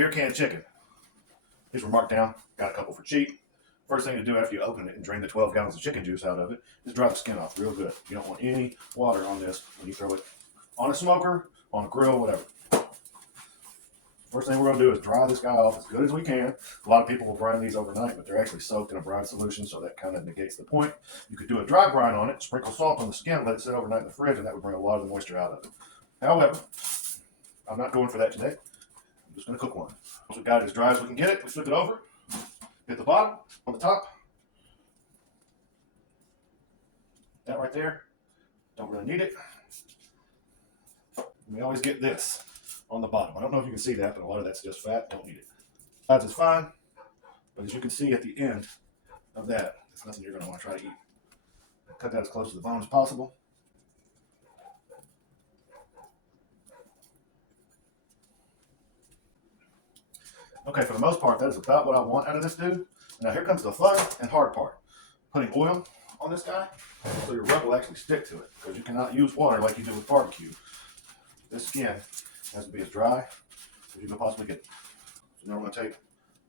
Beer can chicken. These were marked down. Got a couple for cheap. First thing to do after you open it and drain the 12 gallons of chicken juice out of it is dry the skin off real good. You don't want any water on this when you throw it on a smoker, on a grill, whatever. First thing we're going to do is dry this guy off as good as we can. A lot of people will brine these overnight, but they're actually soaked in a brine solution, so that kind of negates the point. You could do a dry brine on it, sprinkle salt on the skin, let it sit overnight in the fridge, and that would bring a lot of the moisture out of it. However, I'm not going for that today. I'm just going to cook one. Once we've got it as dry as we can get it, we flip it over, hit the bottom, on the top. That right there, don't really need it. We always get this on the bottom. I don't know if you can see that, but a lot of that's just fat. Don't need it. Sides is fine, but as you can see at the end of that, it's nothing you're going to want to try to eat. Cut that as close to the bone as possible. Okay, for the most part, that is about what I want out of this dude. Now here comes the fun and hard part. Putting oil on this guy so your rub will actually stick to it, because you cannot use water like you do with barbecue. This skin has to be as dry as you can possibly get. So now we're going to take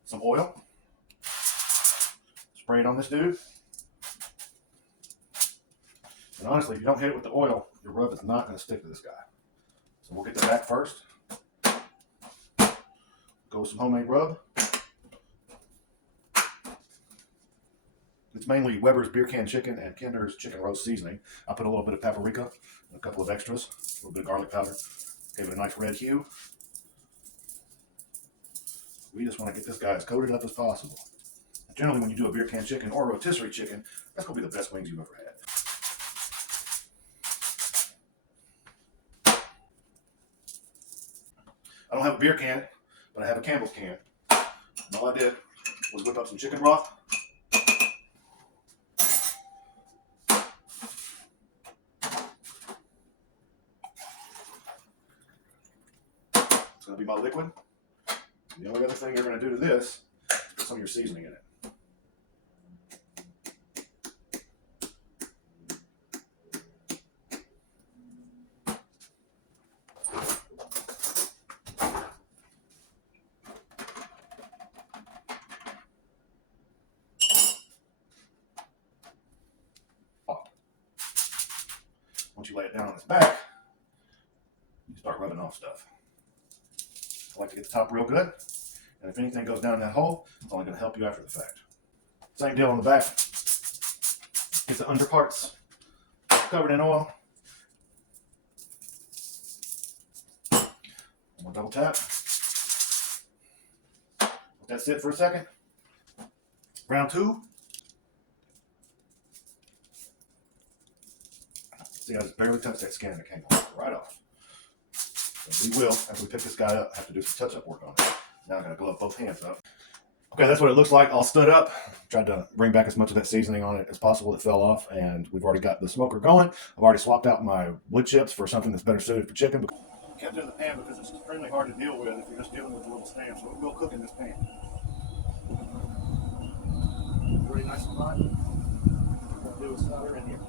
some oil, spray it on this dude. And honestly, if you don't hit it with the oil, your rub is not going to stick to this guy. So we'll get the back first. Go with some homemade rub. It's mainly Weber's beer can chicken and Kinder's chicken roast seasoning. I put a little bit of paprika and a couple of extras, a little bit of garlic powder. Gave it a nice red hue. We just want to get this guy as coated up as possible. Generally, when you do a beer can chicken or a rotisserie chicken, that's going to be the best wings you've ever had. I don't have a beer can, but I have a Campbell's can. And all I did was whip up some chicken broth. It's going to be my liquid. The only other thing you're going to do to this is put some of your seasoning in it. Once you lay it down on its back, you start rubbing off stuff. I like to get the top real good, and if anything goes down in that hole, it's only going to help you after the fact. Same deal on the back. Get the underparts covered in oil. We'll double tap. Let that sit for a second. Round two. See, I just barely touched that skin and it came right off. So we will, after we pick this guy up, have to do some touch-up work on it. Now I'm going to glove both hands up. Okay, that's what it looks like all stood up. Tried to bring back as much of that seasoning on it as possible. It fell off, and we've already got the smoker going. I've already swapped out my wood chips for something that's better suited for chicken. Kept it in the pan because it's extremely hard to deal with if you're just dealing with a little stand, so it will cook in this pan. Pretty nice and hot. What we're going to do is slide her in here.